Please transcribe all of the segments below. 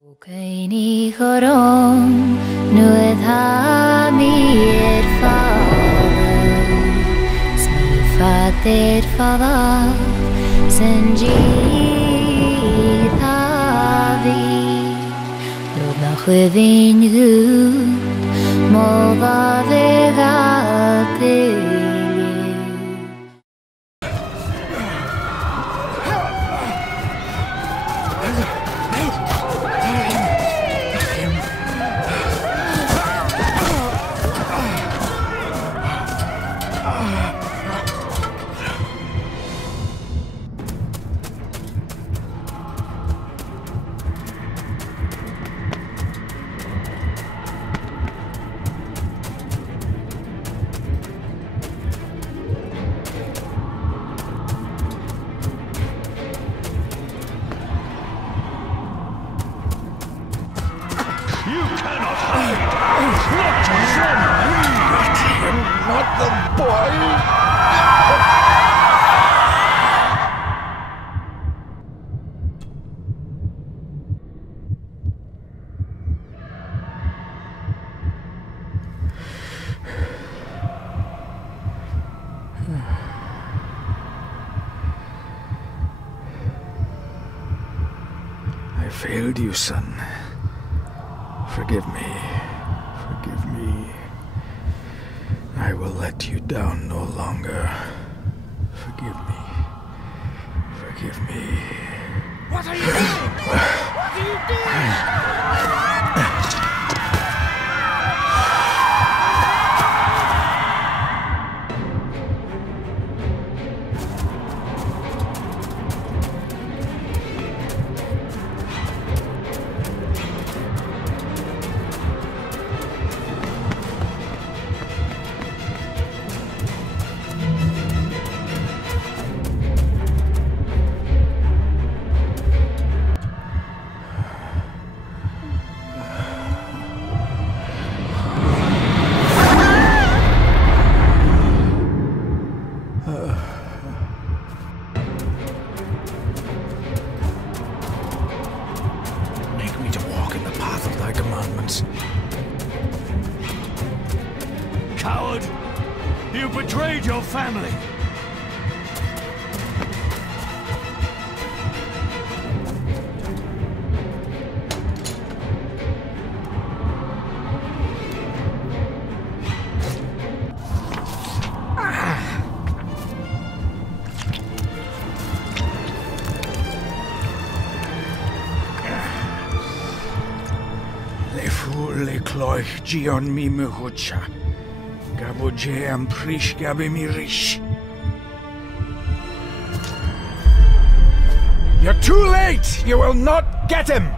Okeini chorom nuedd ha mi fader snifader fada senji thavi dod na chwedin gud moda vegate. You cannot hide! Not from me! Not him, not the boy! I failed you, son. Forgive me. Forgive me. I will let you down no longer. Forgive me. Forgive me. What are you doing? What are you doing? Make me to walk in the path of thy commandments. Coward! You betrayed your family! Le cloich gion mi muhucha. Gaboje am prish gabe mi rish. You're too late! You will not get him!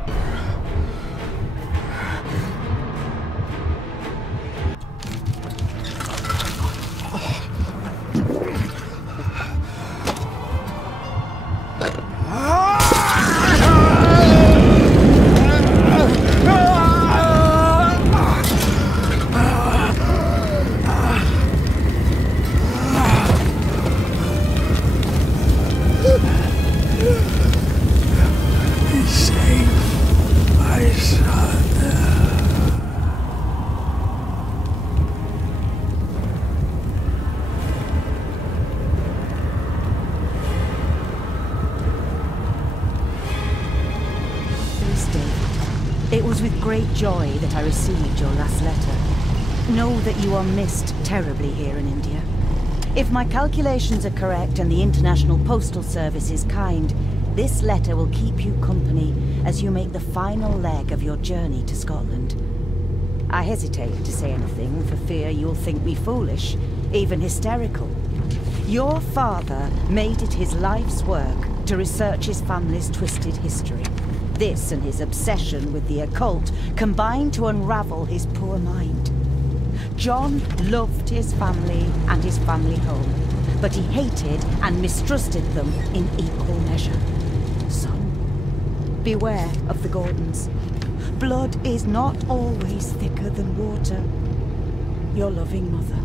It was with great joy that I received your last letter. Know that you are missed terribly here in India. If my calculations are correct and the International Postal Service is kind, this letter will keep you company as you make the final leg of your journey to Scotland. I hesitate to say anything for fear you'll think me foolish, even hysterical. Your father made it his life's work to research his family's twisted history. This and his obsession with the occult combined to unravel his poor mind. John loved his family and his family home, but he hated and mistrusted them in equal measure. Son, beware of the Gordons. Blood is not always thicker than water. Your loving mother.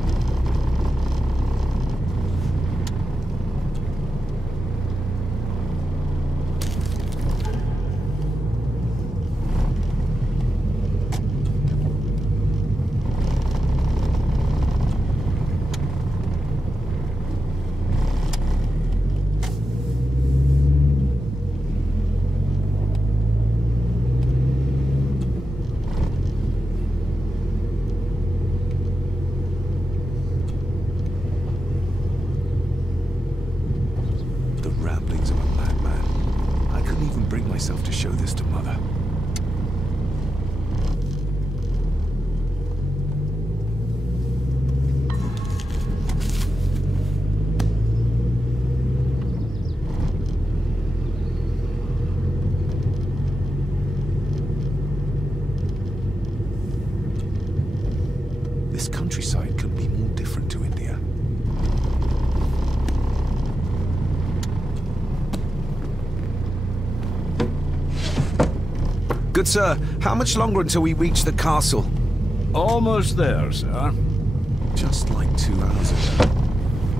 This countryside couldn't be more different to India. Good sir, how much longer until we reach the castle? Almost there, sir. Just like 2 hours ago.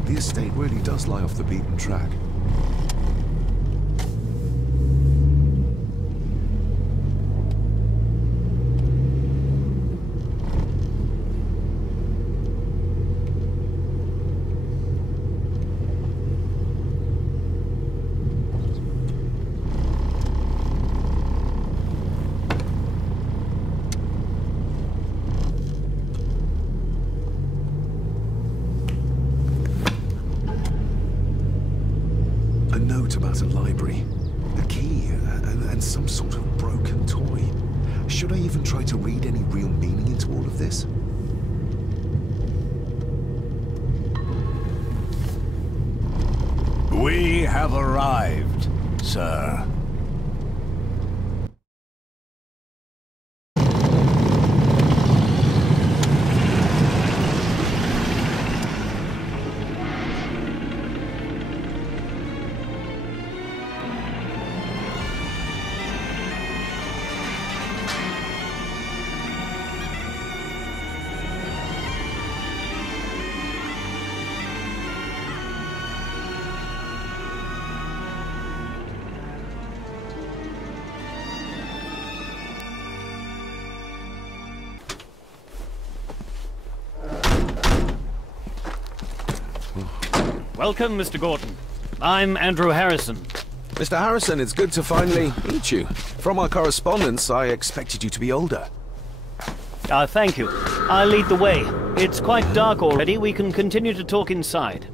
The estate really does lie off the beaten track. A note about a library, a key, and some sort of broken toy. Should I even try to read any real meaning into all of this? We have arrived, sir. Welcome, Mr. Gordon. I'm Andrew Harrison. Mr. Harrison, it's good to finally meet you. From our correspondence, I expected you to be older. Thank you. I'll lead the way. It's quite dark already. We can continue to talk inside.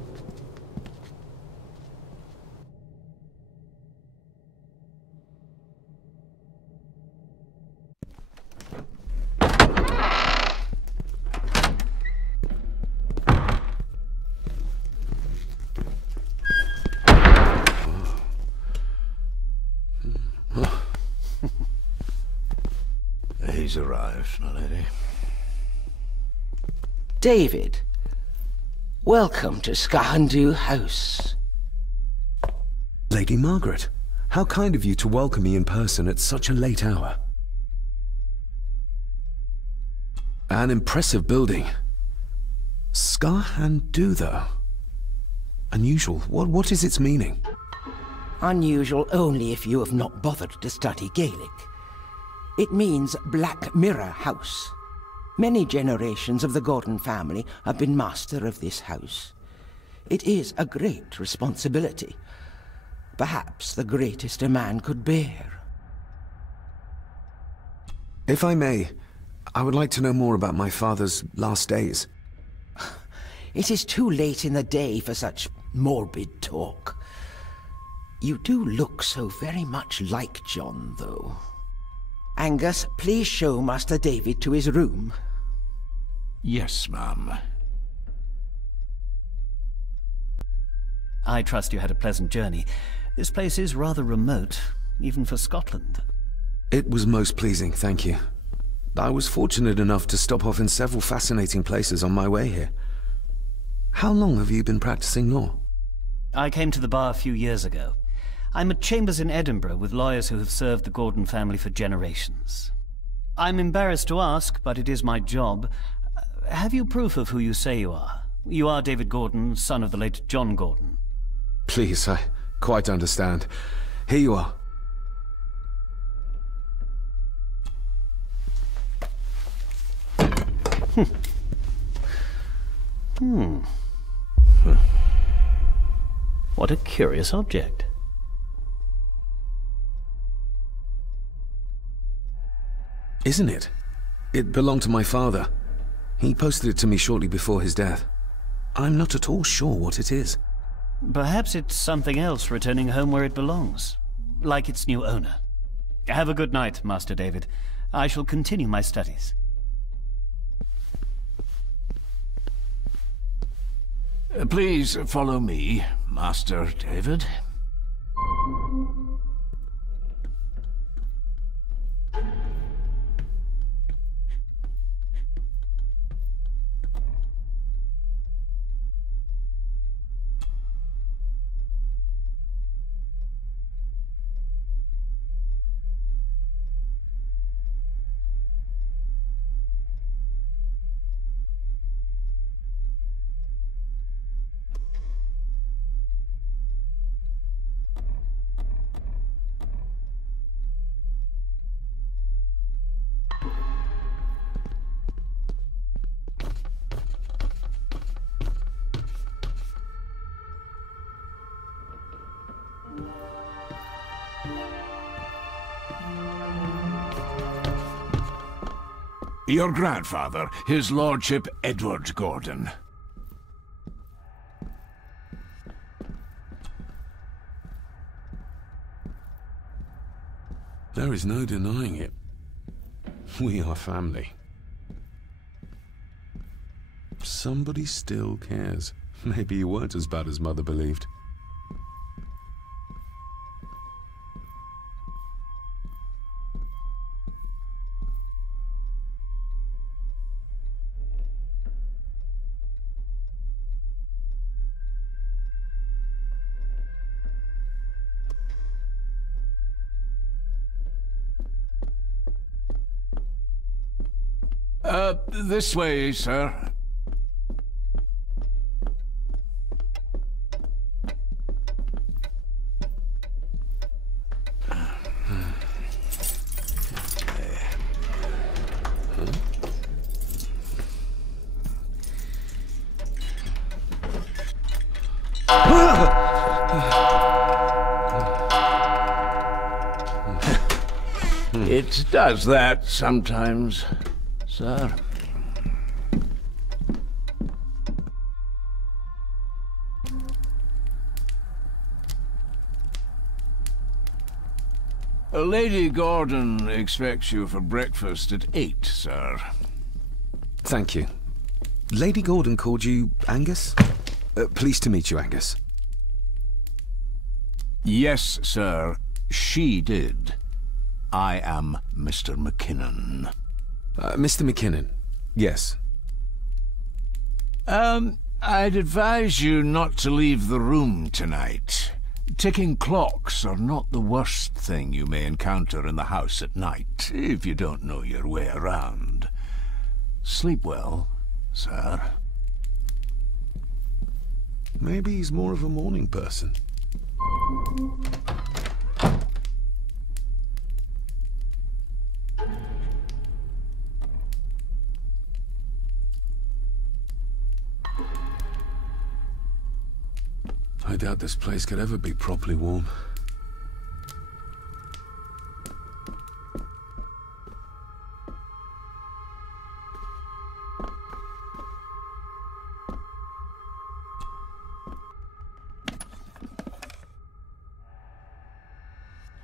He's arrived, my lady. David, welcome to Sgathan House. Lady Margaret, how kind of you to welcome me in person at such a late hour. An impressive building. Sgathan, though. Unusual. What is its meaning? Unusual only if you have not bothered to study Gaelic. It means Black Mirror House. Many generations of the Gordon family have been master of this house. It is a great responsibility. Perhaps the greatest a man could bear. If I may, I would like to know more about my father's last days. It is too late in the day for such morbid talk. You do look so very much like John, though. Angus, please show Master David to his room. Yes, ma'am. I trust you had a pleasant journey. This place is rather remote, even for Scotland. It was most pleasing, thank you. I was fortunate enough to stop off in several fascinating places on my way here. How long have you been practicing law? I came to the bar a few years ago. I'm at chambers in Edinburgh with lawyers who have served the Gordon family for generations. I'm embarrassed to ask, but it is my job. Have you proof of who you say you are? You are David Gordon, son of the late John Gordon. Please, I quite understand. Here you are. What a curious object. Isn't it? It belonged to my father. He posted it to me shortly before his death. I'm not at all sure what it is. Perhaps it's something else returning home where it belongs, like its new owner. Have a good night, Master David. I shall continue my studies. Please follow me, Master David. Your grandfather, his lordship Edward Gordon. There is no denying it. We are family. Somebody still cares. Maybe you weren't as bad as Mother believed. This way, sir. It does that sometimes, sir. Lady Gordon expects you for breakfast at 8, sir. Thank you. Lady Gordon called you Angus? Pleased to meet you, Angus. Yes, sir. She did. I am Mr. McKinnon. Mr. McKinnon, yes. I'd advise you not to leave the room tonight. Ticking clocks are not the worst thing you may encounter in the house at night, if you don't know your way around. Sleep well, sir. Maybe he's more of a morning person. I doubt this place could ever be properly warm.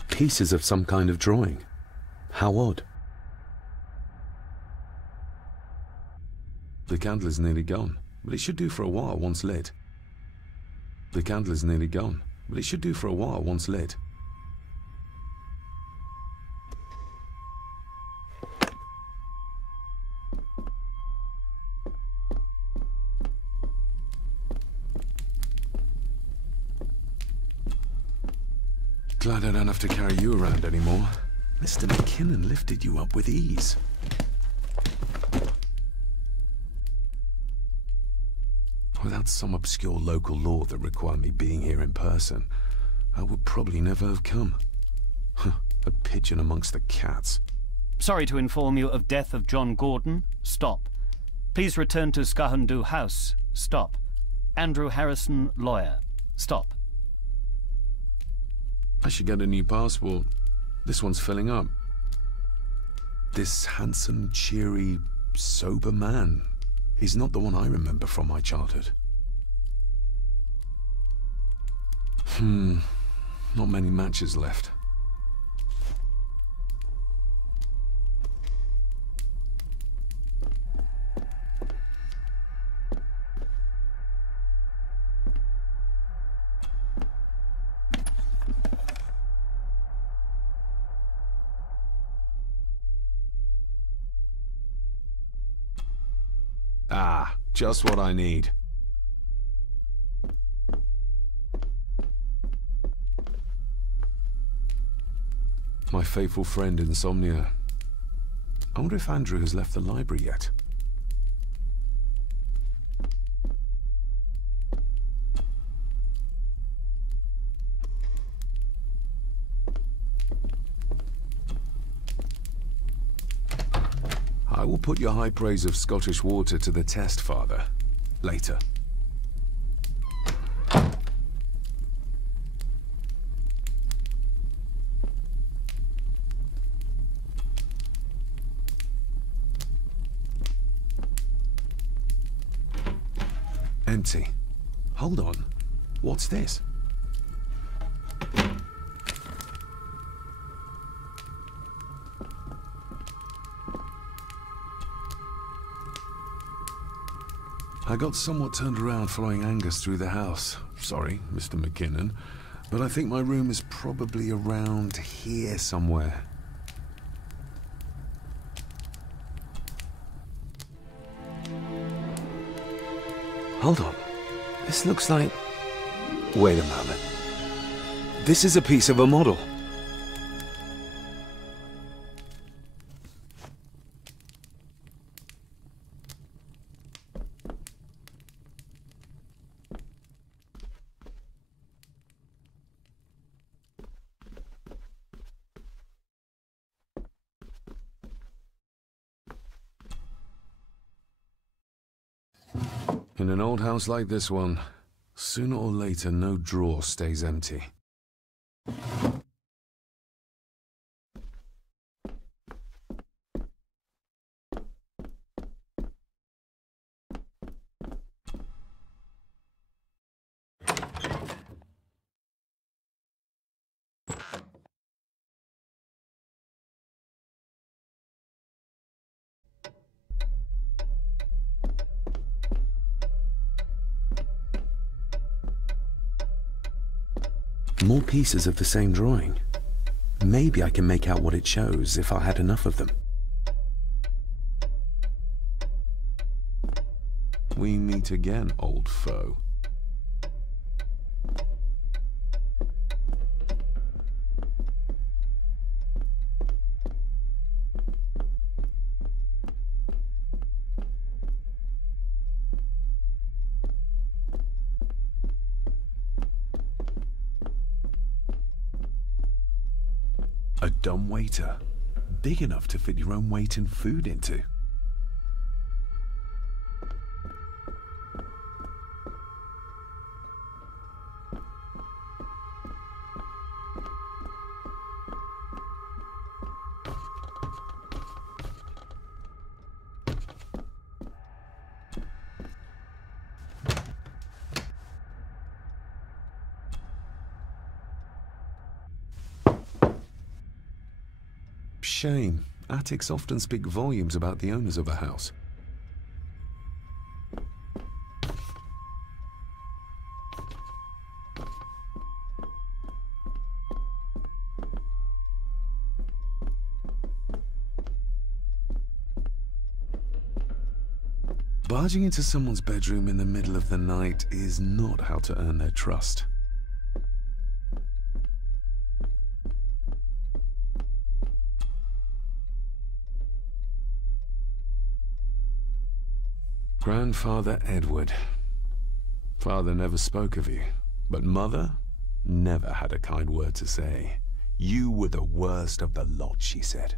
Pieces of some kind of drawing. How odd. The candle is nearly gone, but it should do for a while once lit. The candle is nearly gone, but it should do for a while once lit. Glad I don't have to carry you around anymore. Mr. McKinnon lifted you up with ease. Without some obscure local law that required me being here in person, I would probably never have come. A pigeon amongst the cats. Sorry to inform you of death of John Gordon. Stop. Please return to Sgathan House. Stop. Andrew Harrison, lawyer. Stop. I should get a new passport. This one's filling up. This handsome, cheery, sober man. He's not the one I remember from my childhood. Not many matches left. Ah, just what I need. My faithful friend Insomnia. I wonder if Andrew has left the library yet. I will put your high praise of Scottish water to the test, Father. Later. Empty. Hold on. What's this? I got somewhat turned around following Angus through the house. Sorry, Mr. McKinnon, but I think my room is probably around here somewhere. Hold on. This looks like... Wait a moment. This is a piece of a model. In an old house like this one, sooner or later no drawer stays empty. More pieces of the same drawing. Maybe I can make out what it shows if I had enough of them. We meet again, old foe. A dumb waiter, big enough to fit your own weight and food into. Shame. Attics often speak volumes about the owners of a house. Barging into someone's bedroom in the middle of the night is not how to earn their trust. Grandfather Edward. Father never spoke of you, but Mother never had a kind word to say. You were the worst of the lot, she said.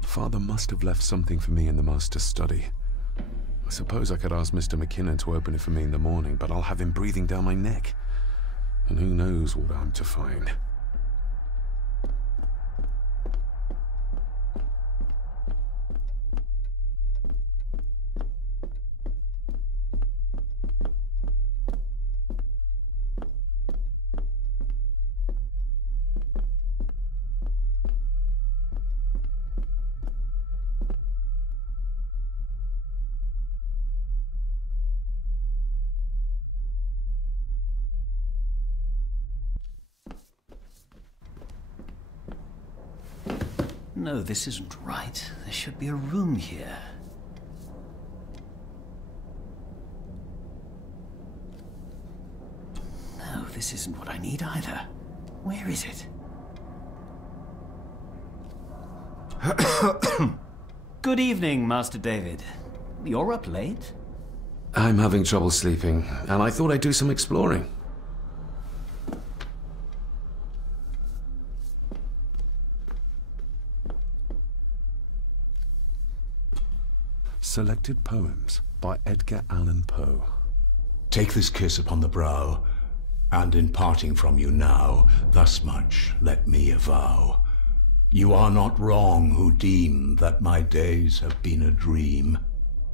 Father must have left something for me in the master's study. I suppose I could ask Mr. McKinnon to open it for me in the morning, but I'll have him breathing down my neck. And who knows what I'm to find. No, this isn't right. There should be a room here. No, this isn't what I need either. Where is it? Good evening, Master David. You're up late? I'm having trouble sleeping, and I thought I'd do some exploring. Selected Poems by Edgar Allan Poe. Take this kiss upon the brow, and in parting from you now, thus much let me avow. You are not wrong who deem that my days have been a dream.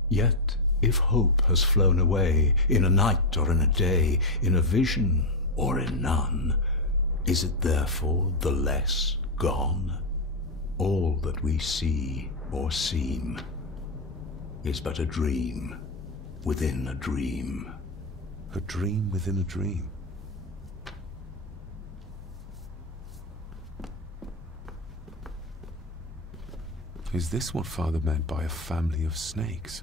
Yet, if hope has flown away, in a night or in a day, in a vision or in none, is it therefore the less gone? All that we see or seem is but a dream within a dream. A dream within a dream. Is this what Father meant by a family of snakes?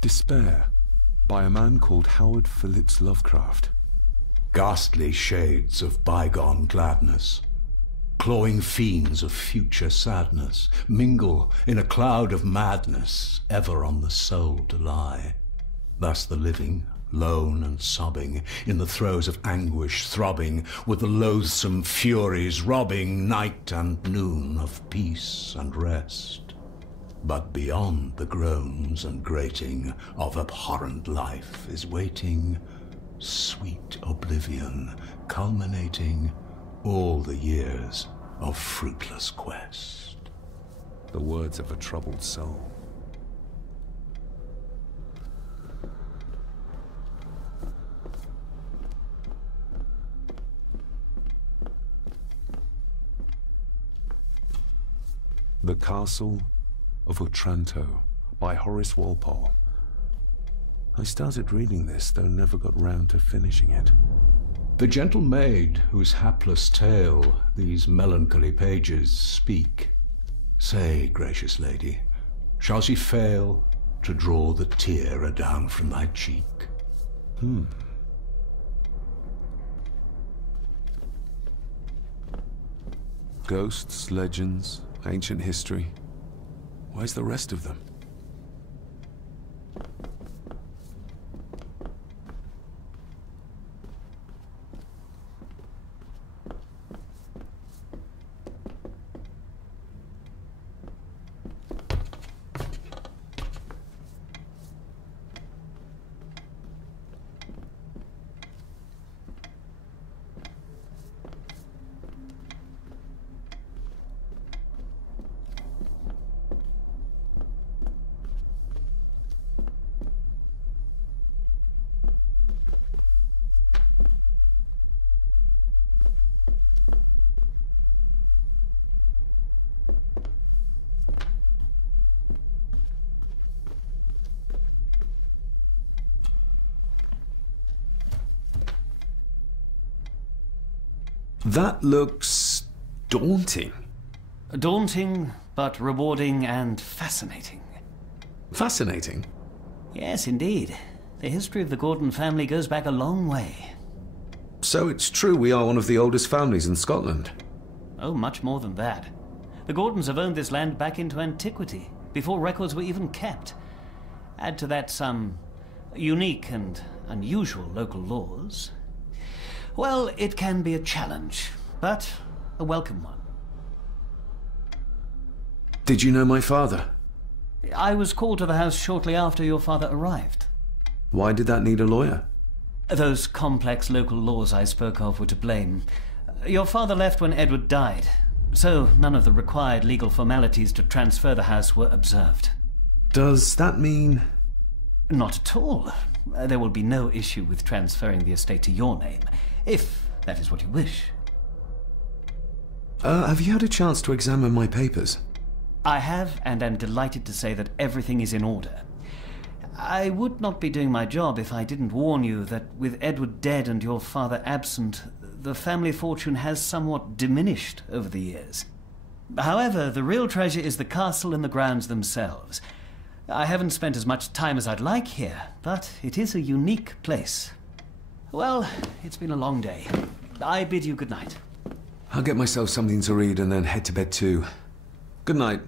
Despair, by a man called Howard Phillips Lovecraft. Ghastly shades of bygone gladness, clawing fiends of future sadness, mingle in a cloud of madness, ever on the soul to lie. Thus the living, lone and sobbing, in the throes of anguish throbbing, with the loathsome furies robbing night and noon of peace and rest. But beyond the groans and grating of abhorrent life is waiting sweet oblivion, culminating all the years of fruitless quest. The words of a troubled soul. The Castle of Otranto by Horace Walpole. I started reading this, though never got round to finishing it. The gentle maid whose hapless tale these melancholy pages speak, say, gracious lady, shall she fail to draw the tear adown from thy cheek? Ghosts, legends, ancient history. Where's the rest of them? That looks daunting. Daunting, but rewarding and fascinating. Fascinating? Yes, indeed. The history of the Gordon family goes back a long way. So it's true we are one of the oldest families in Scotland? Oh, much more than that. The Gordons have owned this land back into antiquity, before records were even kept. Add to that some unique and unusual local laws. Well, it can be a challenge, but a welcome one. Did you know my father? I was called to the house shortly after your father arrived. Why did that need a lawyer? Those complex local laws I spoke of were to blame. Your father left when Edward died, so none of the required legal formalities to transfer the house were observed. Does that mean... Not at all. There will be no issue with transferring the estate to your name, if that is what you wish. Have you had a chance to examine my papers? I have, and am delighted to say that everything is in order. I would not be doing my job if I didn't warn you that with Edward dead and your father absent, the family fortune has somewhat diminished over the years. However, the real treasure is the castle and the grounds themselves. I haven't spent as much time as I'd like here, but it is a unique place. Well, it's been a long day. I bid you good night. I'll get myself something to read and then head to bed too. Good night.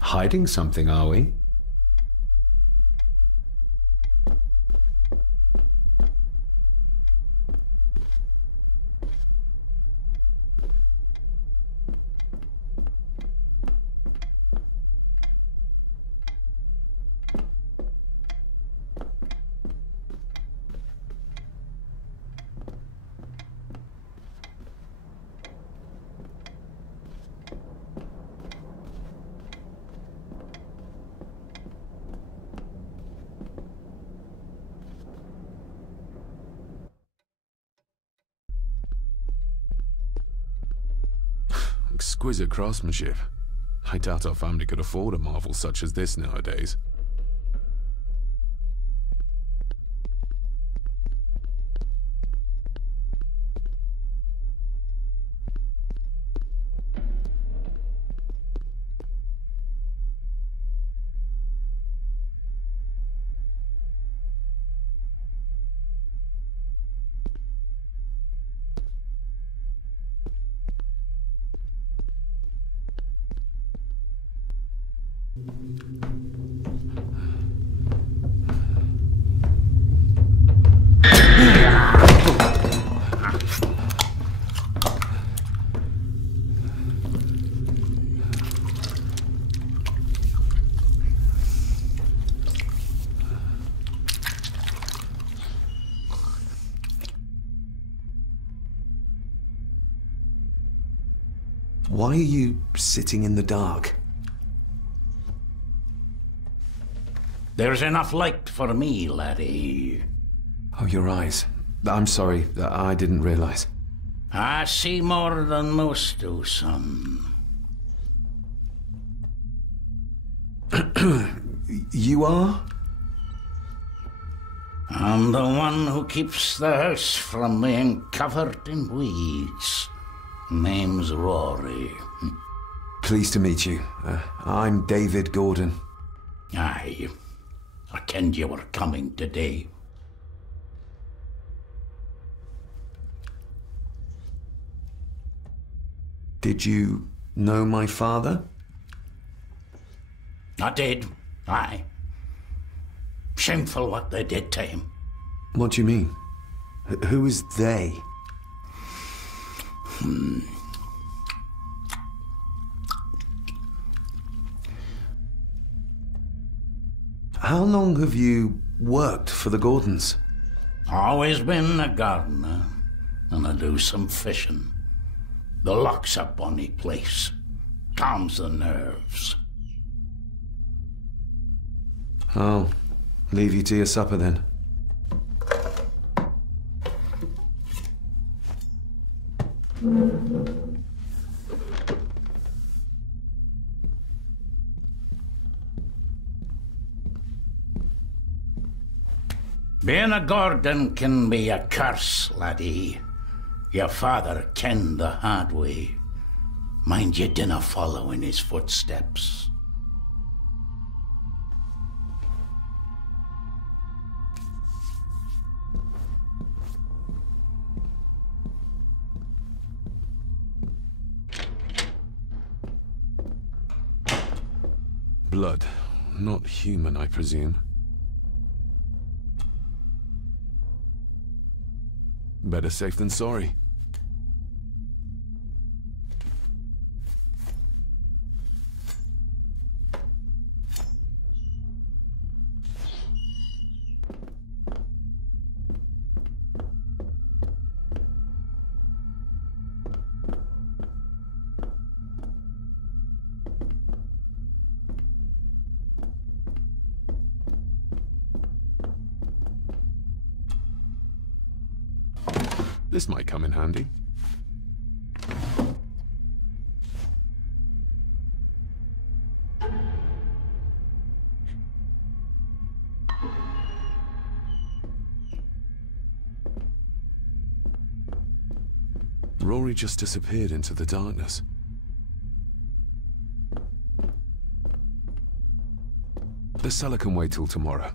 Hiding something, are we? Exquisite craftsmanship. I doubt our family could afford a marvel such as this nowadays. Why are you sitting in the dark? There's enough light for me, laddie. Oh, your eyes. I'm sorry, I didn't realize. I see more than most do, son. You are? I'm the one who keeps the house from being covered in weeds. Name's Rory. Pleased to meet you. I'm David Gordon. Aye. I kenned you were coming today. Did you know my father? I did. Aye. Shameful what they did to him. What do you mean? Who is they? How long have you worked for the Gordons? Always been a gardener, and I do some fishing. The loch's a bonny place. Calms the nerves. I'll leave you to your supper then. Being a Gordon can be a curse, laddie. Your father kenned the hard way. Mind you dinna follow in his footsteps. Blood. Not human, I presume. Better safe than sorry. This might come in handy. Rory just disappeared into the darkness. The cellar can wait till tomorrow.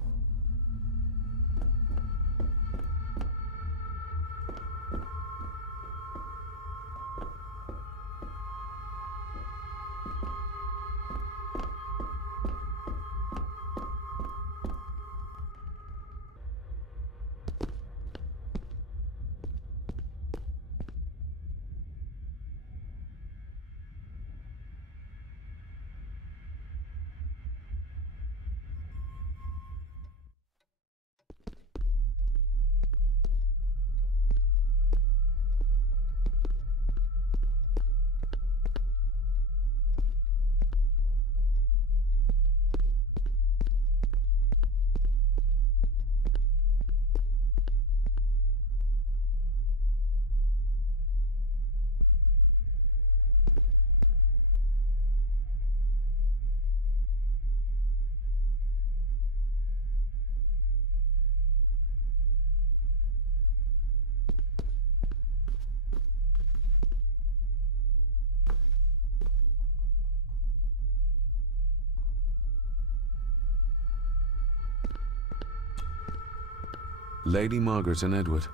Lady Margaret and Edward.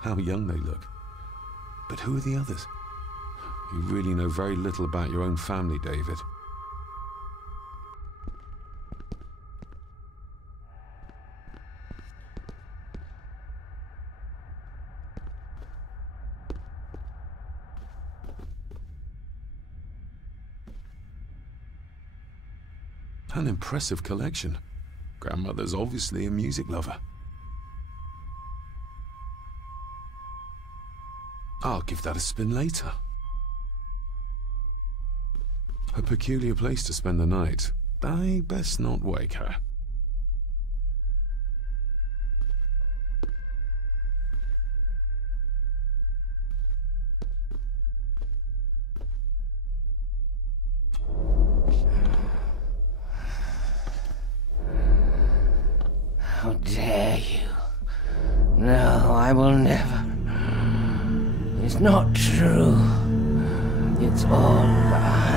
How young they look. But who are the others? You really know very little about your own family, David. An impressive collection. Grandmother's obviously a music lover. I'll give that a spin later. A peculiar place to spend the night. I best not wake her. How dare you? No, I will never. It's not true. It's all lie.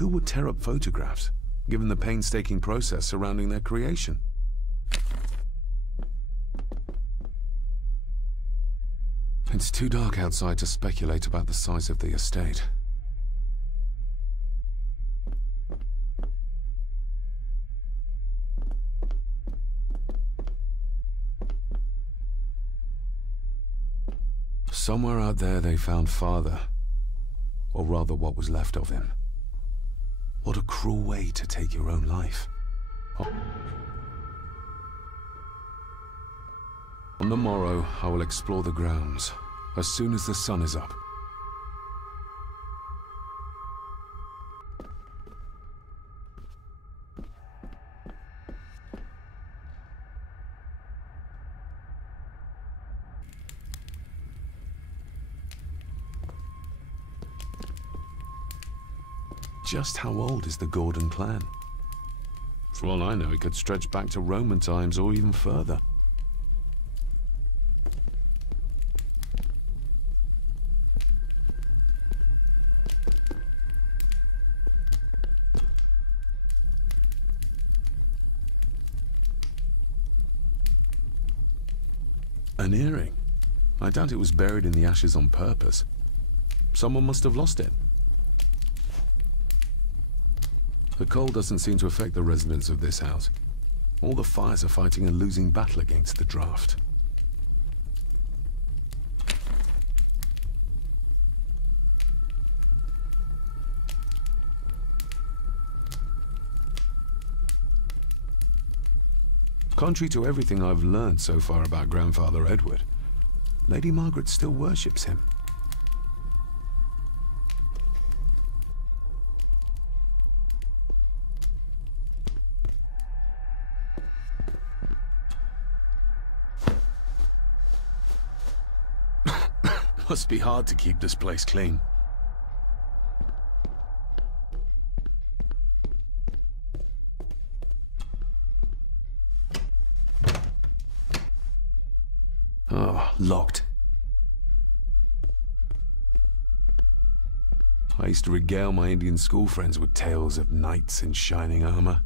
Who would tear up photographs, given the painstaking process surrounding their creation? It's too dark outside to speculate about the size of the estate. Somewhere out there they found Father, or rather what was left of him. What a cruel way to take your own life. On the morrow, I will explore the grounds, as soon as the sun is up. Just how old is the Gordon clan? For all I know, it could stretch back to Roman times or even further. An earring? I doubt it was buried in the ashes on purpose. Someone must have lost it. The cold doesn't seem to affect the residents of this house. All the fires are fighting a losing battle against the draft. Contrary to everything I've learned so far about Grandfather Edward, Lady Margaret still worships him. Must be hard to keep this place clean. Oh, locked. I used to regale my Indian school friends with tales of knights in shining armor.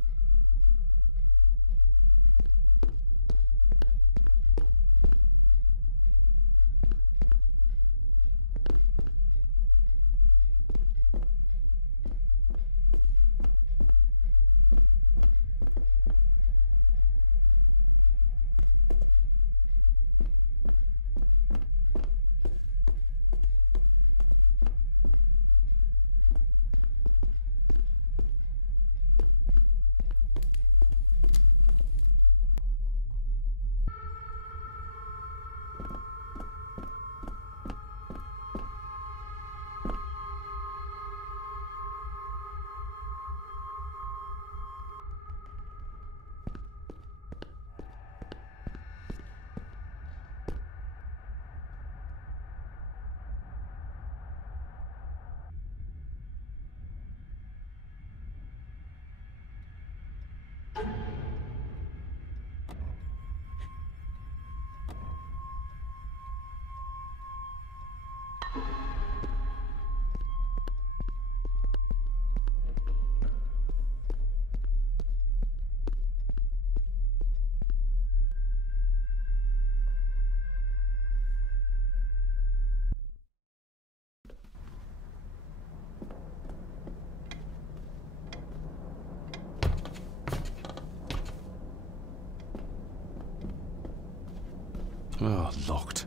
Oh, locked.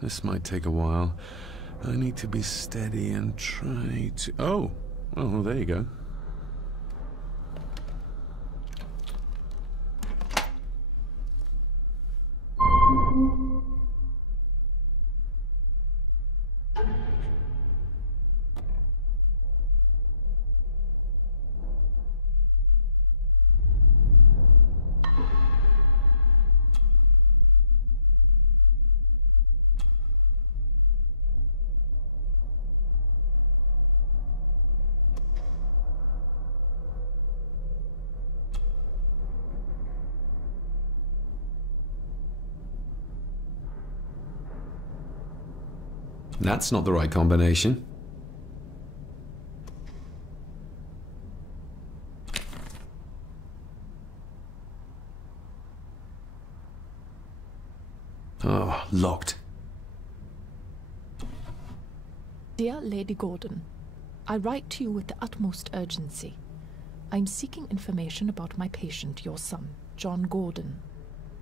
This might take a while. I need to be steady and try to... Oh! Oh, well, there you go. That's not the right combination. Oh, locked. Dear Lady Gordon, I write to you with the utmost urgency. I'm seeking information about my patient, your son, John Gordon.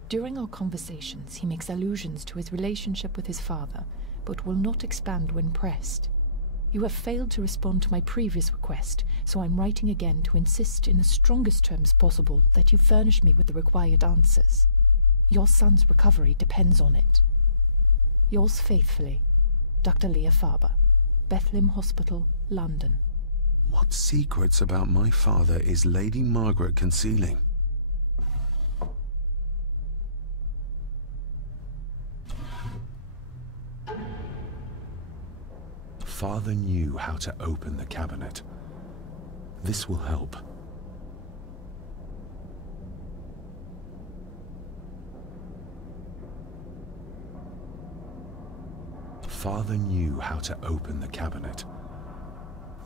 During our conversations, he makes allusions to his relationship with his father, but will not expand when pressed. You have failed to respond to my previous request, so I'm writing again to insist in the strongest terms possible that you furnish me with the required answers. Your son's recovery depends on it. Yours faithfully, Dr. Leah Farber, Bethlehem Hospital, London. What secrets about my father is Lady Margaret concealing? Father knew how to open the cabinet. This will help. Father knew how to open the cabinet.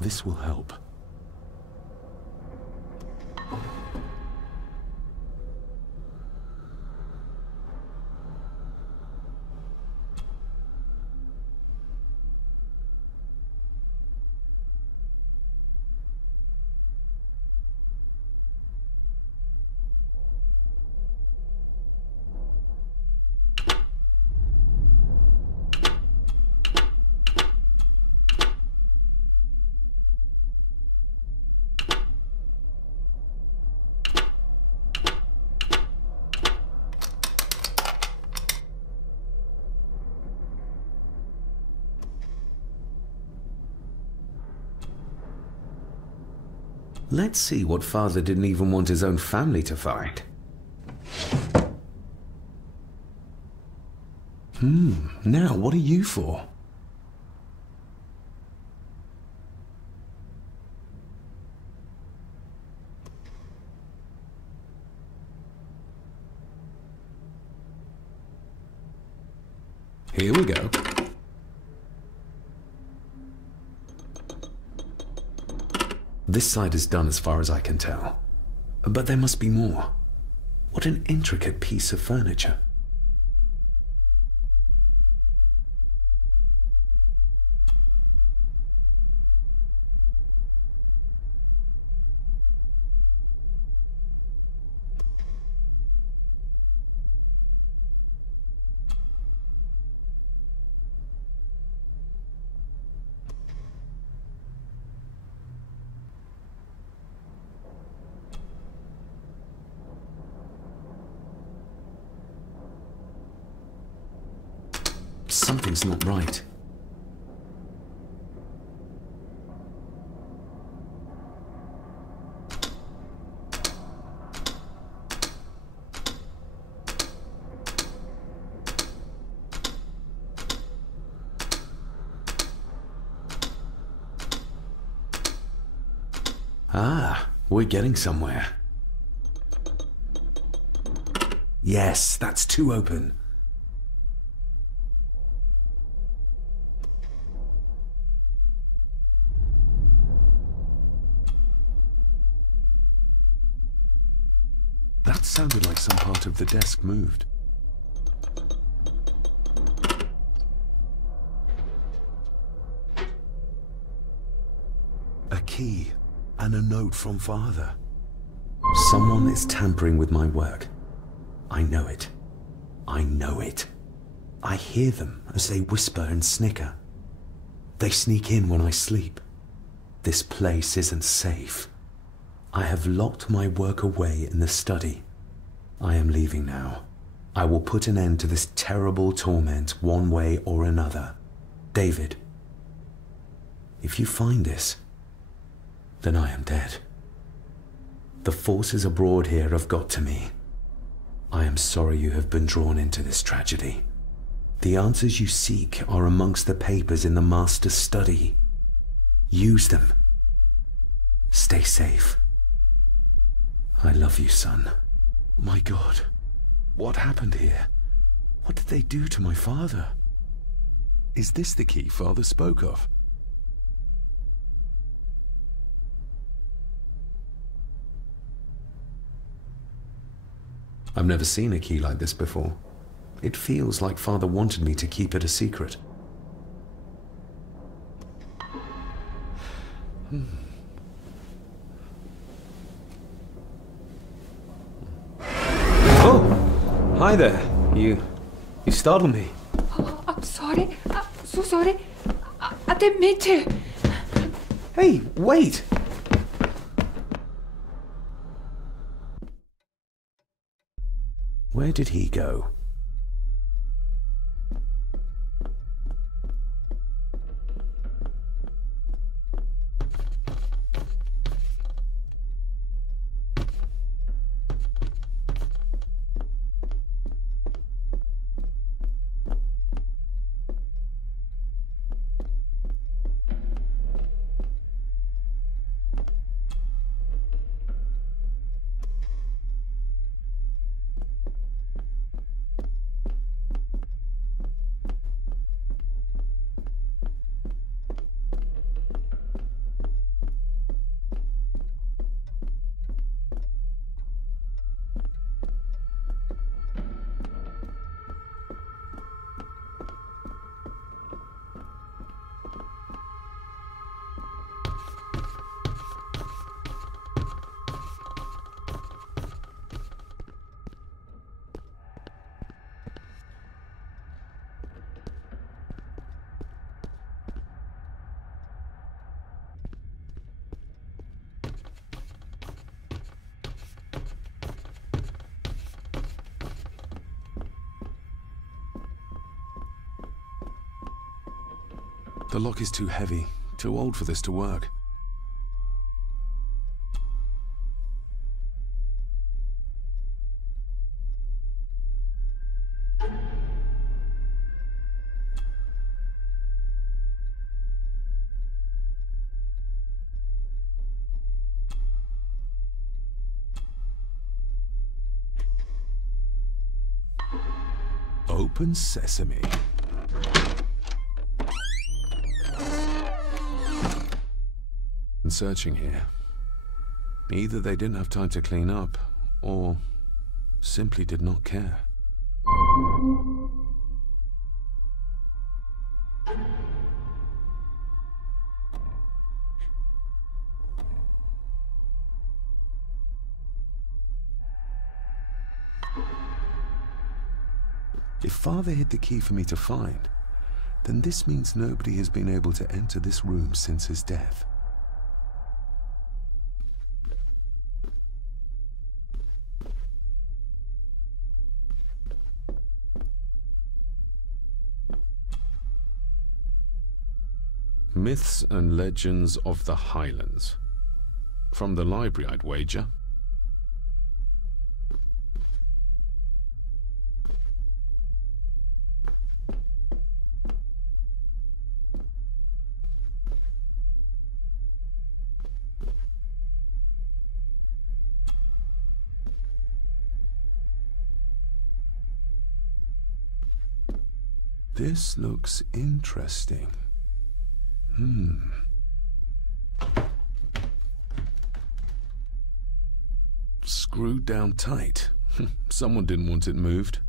This will help. Let's see what father didn't even want his own family to find. Now what are you for? Here we go. This side is done as far as I can tell. But there must be more. What an intricate piece of furniture. Something's not right. Ah, we're getting somewhere. Yes, that's too open. That sounded like some part of the desk moved. A key and a note from father. Someone is tampering with my work. I know it. I know it. I hear them as they whisper and snicker. They sneak in when I sleep. This place isn't safe. I have locked my work away in the study. I am leaving now. I will put an end to this terrible torment one way or another. David, if you find this, then I am dead. The forces abroad here have got to me. I am sorry you have been drawn into this tragedy. The answers you seek are amongst the papers in the Master's study. Use them. Stay safe. I love you, son. My God, what happened here? What did they do to my father? Is this the key father spoke of? I've never seen a key like this before. It feels like father wanted me to keep it a secret. Oh! Hi there. You startled me. Oh, I'm sorry. I'm so sorry. I didn't mean to. Hey, wait! Where did he go? The lock is too heavy, too old for this to work. Open sesame. And searching here. Either they didn't have time to clean up, or simply did not care. If Father hid the key for me to find, then this means nobody has been able to enter this room since his death. Myths and Legends of the Highlands. From the library, I'd wager. This looks interesting. Screwed down tight. Someone didn't want it moved.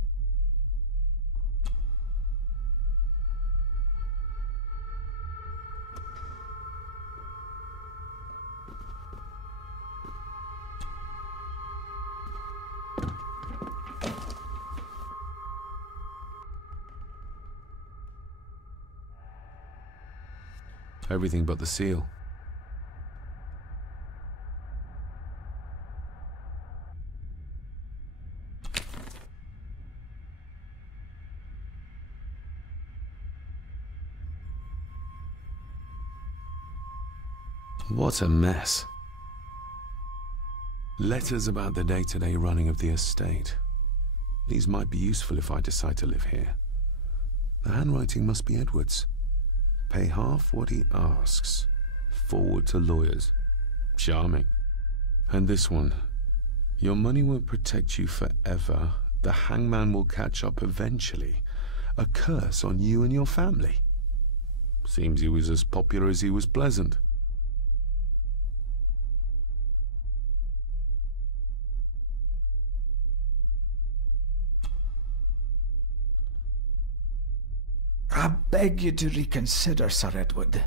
Everything but the seal. What a mess. Letters about the day-to-day running of the estate. These might be useful if I decide to live here. The handwriting must be Edward's. Pay half what he asks. Forward to lawyers. Charming. And this one. Your money won't protect you forever. The hangman will catch up eventually. A curse on you and your family. Seems he was as popular as he was pleasant. I beg you to reconsider, Sir Edward.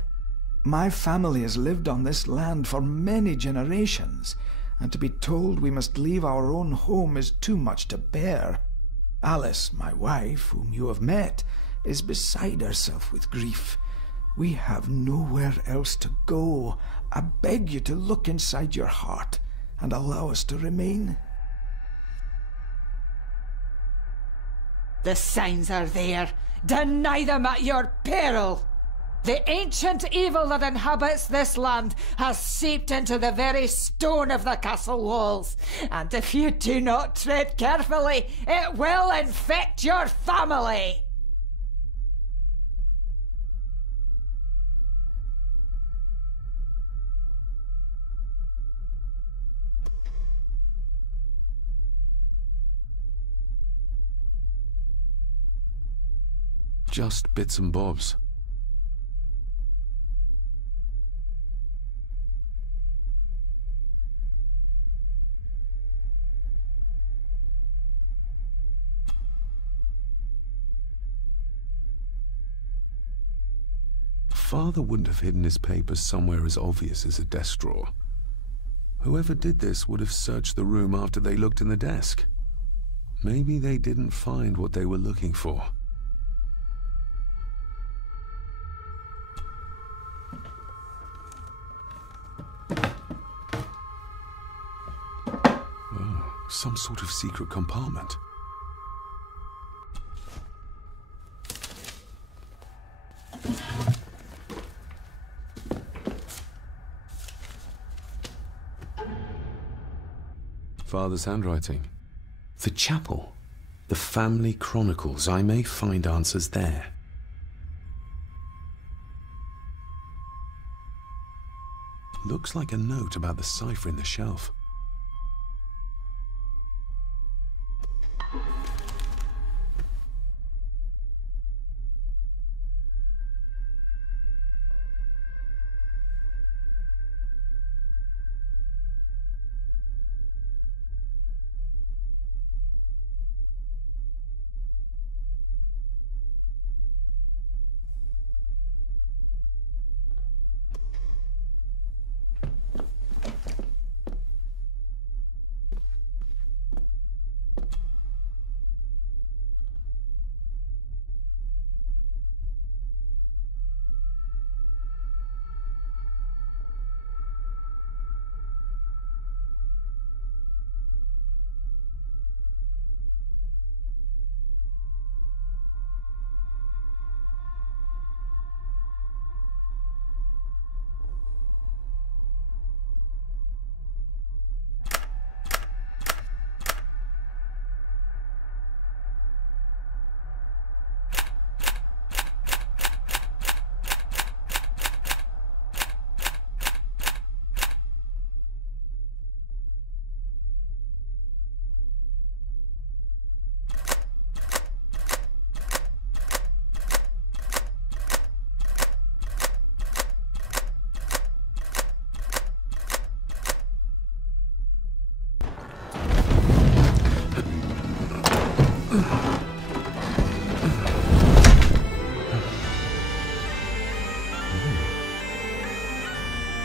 My family has lived on this land for many generations, and to be told we must leave our own home is too much to bear. Alice, my wife, whom you have met, is beside herself with grief. We have nowhere else to go. I beg you to look inside your heart and allow us to remain. The signs are there. Deny them at your peril. The ancient evil that inhabits this land has seeped into the very stone of the castle walls, and if you do not tread carefully, it will infect your family. Just bits and bobs. Father wouldn't have hidden his papers somewhere as obvious as a desk drawer. Whoever did this would have searched the room after they looked in the desk. Maybe they didn't find what they were looking for. Some sort of secret compartment. Father's handwriting. The chapel. The family chronicles. I may find answers there. Looks like a note about the cipher in the shelf.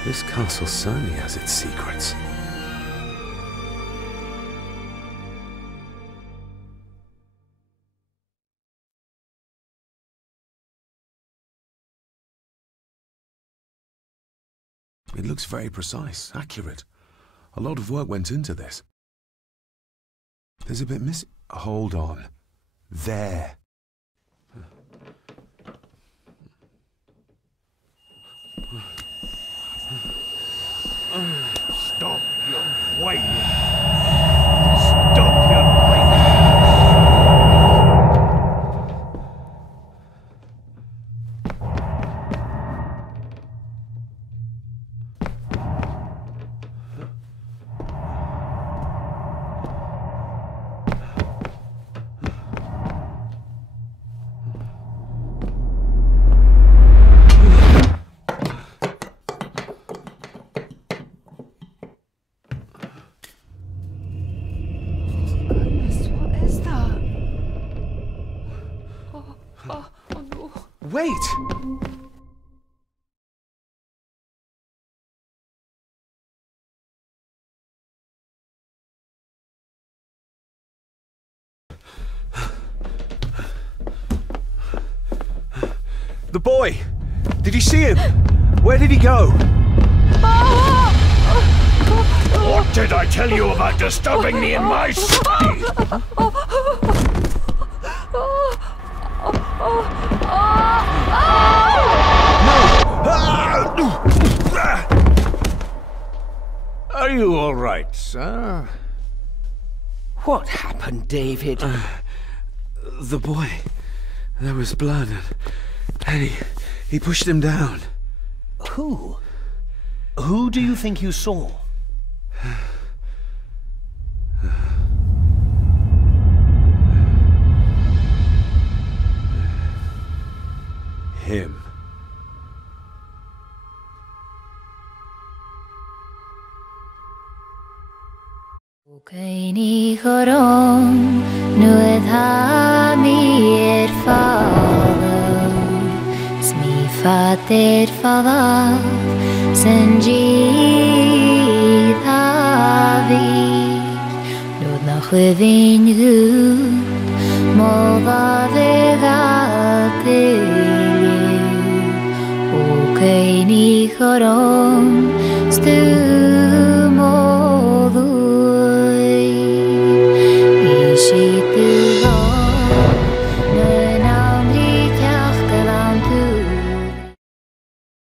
This castle certainly has its secrets. It looks very precise, accurate. A lot of work went into this. There's a bit missing. Hold on. There. Stop your whining! Stop your whining! Wait! The boy! Did you see him? Where did he go? What did I tell you about disturbing me in my study? Are you all right, sir? What happened, David? The boy. There was blood, and he pushed him down. Who? Who do you think you saw? Him. Kaini choron nuad ha mi follow smi fater follow senji thavi nod na chwevin good mova vegate o kaini choron